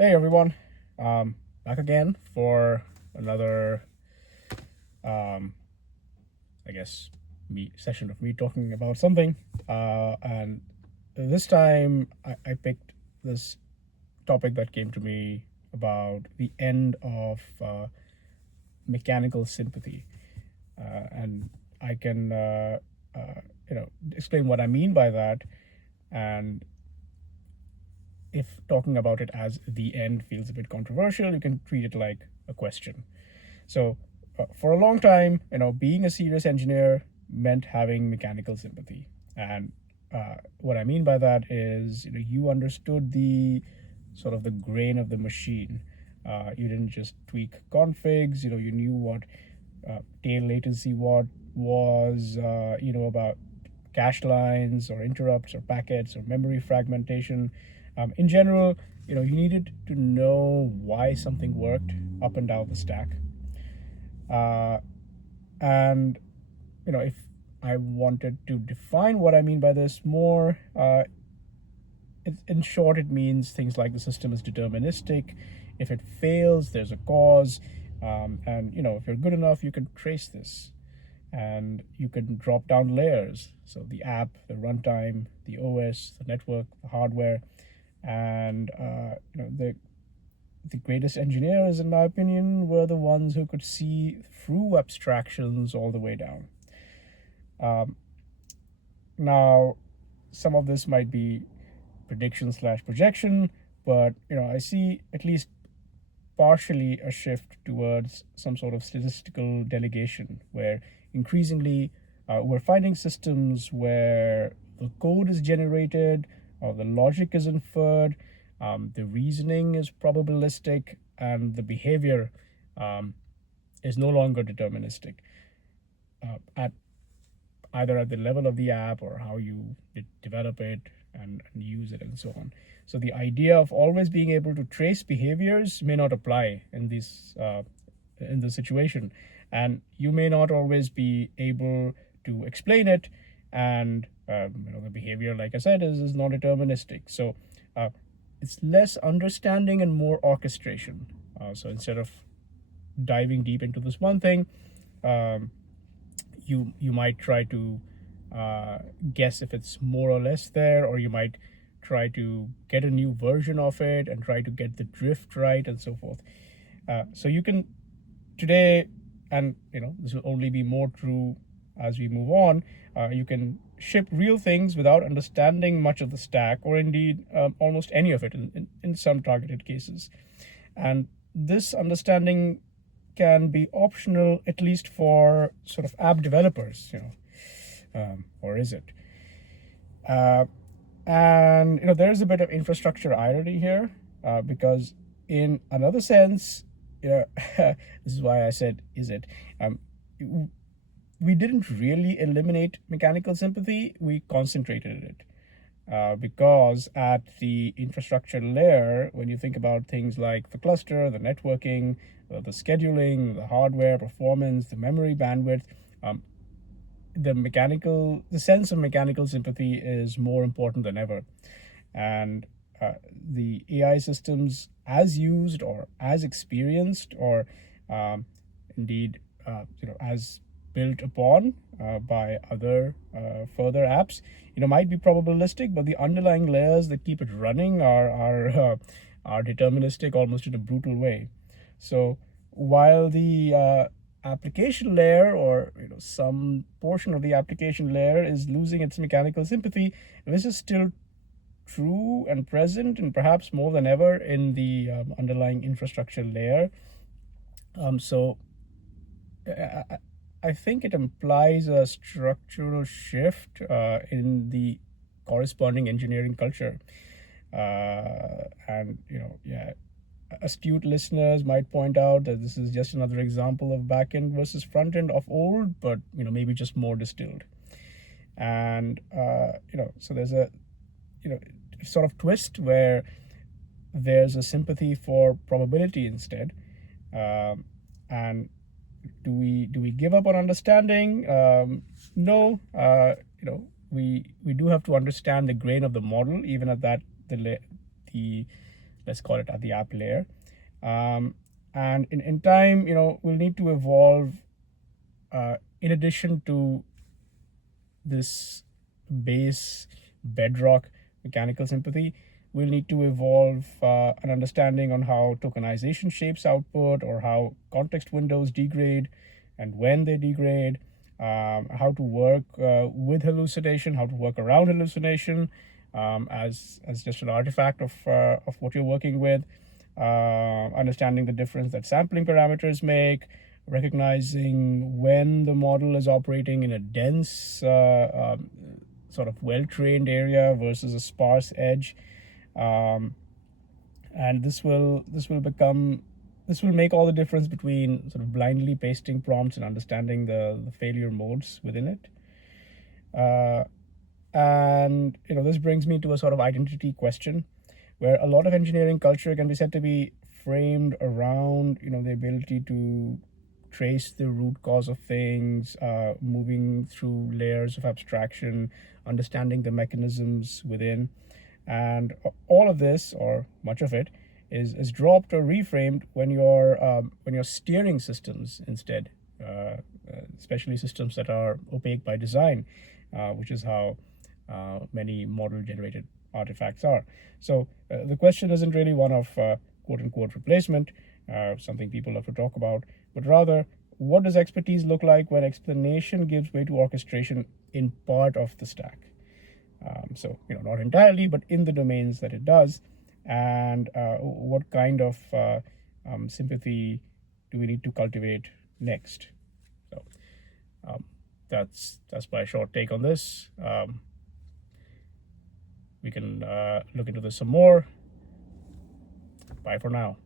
Hey everyone, back again for another, um, I guess, session of me talking about something. And this time I picked this topic that came to me about the end of mechanical sympathy, and I can, explain what I mean by that, and if talking about it as the end feels a bit controversial, you can treat it like a question. So, for a long time, being a serious engineer meant having mechanical sympathy. And what I mean by that is, you understood the sort of the grain of the machine. You didn't just tweak configs. You knew what tail latency what was. About cache lines or interrupts or packets or memory fragmentation. In general, you needed to know why something worked up and down the stack. Uh, and if I wanted to define what I mean by this more, in short, it means things like the system is deterministic. If it fails, there's a cause, and if you're good enough, you can trace this, and you can drop down layers. So the app, the runtime, the OS, the network, the hardware, and the greatest engineers, in my opinion, were the ones who could see through abstractions all the way down. Um, Now, some of this might be prediction slash projection, but I see at least partially a shift towards some sort of statistical delegation, where increasingly we're finding systems where the code is generated, or the logic is inferred, the reasoning is probabilistic, and the behavior um, is no longer deterministic, at either at the level of the app or how you develop it and use it and so on. So the idea of always being able to trace behaviors may not apply in this situation, and you may not always be able to explain it. And the behavior, like I said, is not deterministic. So uh, it's less understanding and more orchestration. So instead of diving deep into this one thing, um, you might try to guess if it's more or less there, or you might try to get a new version of it and try to get the drift right and so forth. So you can today, and this will only be more true as we move on. You can ship real things without understanding much of the stack, or indeed almost any of it in some targeted cases. And this understanding can be optional, at least for sort of app developers, or is it? Uh, and there's a bit of infrastructure irony here, because in another sense, this is why I said, is it? Um, we didn't really eliminate mechanical sympathy, we concentrated it. Because at the infrastructure layer, when you think about things like the cluster, the networking, the scheduling, the hardware performance, the memory bandwidth, um, the sense of mechanical sympathy is more important than ever. And the AI systems, as used or as experienced, or indeed as built upon by other further apps, might be probabilistic, but the underlying layers that keep it running are deterministic, almost in a brutal way. So while the application layer, or some portion of the application layer, is losing its mechanical sympathy, this is still true and present, and perhaps more than ever, in the underlying infrastructure layer. So I think it implies a structural shift in the corresponding engineering culture. And yeah, astute listeners might point out that this is just another example of backend versus front end of old, but maybe just more distilled. And so there's a sort of twist where there's a sympathy for probability instead. And do we give up on understanding? No. We do have to understand the grain of the model, even at that the let's call it at the app layer. And in time, we'll need to evolve, in addition to this base bedrock mechanical sympathy, we'll need to evolve an understanding on how tokenization shapes output, or how context windows degrade and when they degrade, how to work with hallucination, how to work around hallucination, as just an artifact of what you're working with, understanding the difference that sampling parameters make, recognizing when the model is operating in a dense, sort of well-trained area versus a sparse edge. And this will make all the difference between sort of blindly pasting prompts and understanding the failure modes within it. And this brings me to a sort of identity question, where a lot of engineering culture can be said to be framed around the ability to trace the root cause of things, moving through layers of abstraction, understanding the mechanisms within. And all of this, or much of it, is dropped or reframed when you're steering systems instead, especially systems that are opaque by design, which is how many model generated artifacts are. So the question isn't really one of quote unquote replacement, something people love to talk about, but rather, what does expertise look like when explanation gives way to orchestration in part of the stack? So not entirely, but in the domains that it does. And what kind of sympathy do we need to cultivate next? So that's my short take on this. We can look into this some more. Bye for now.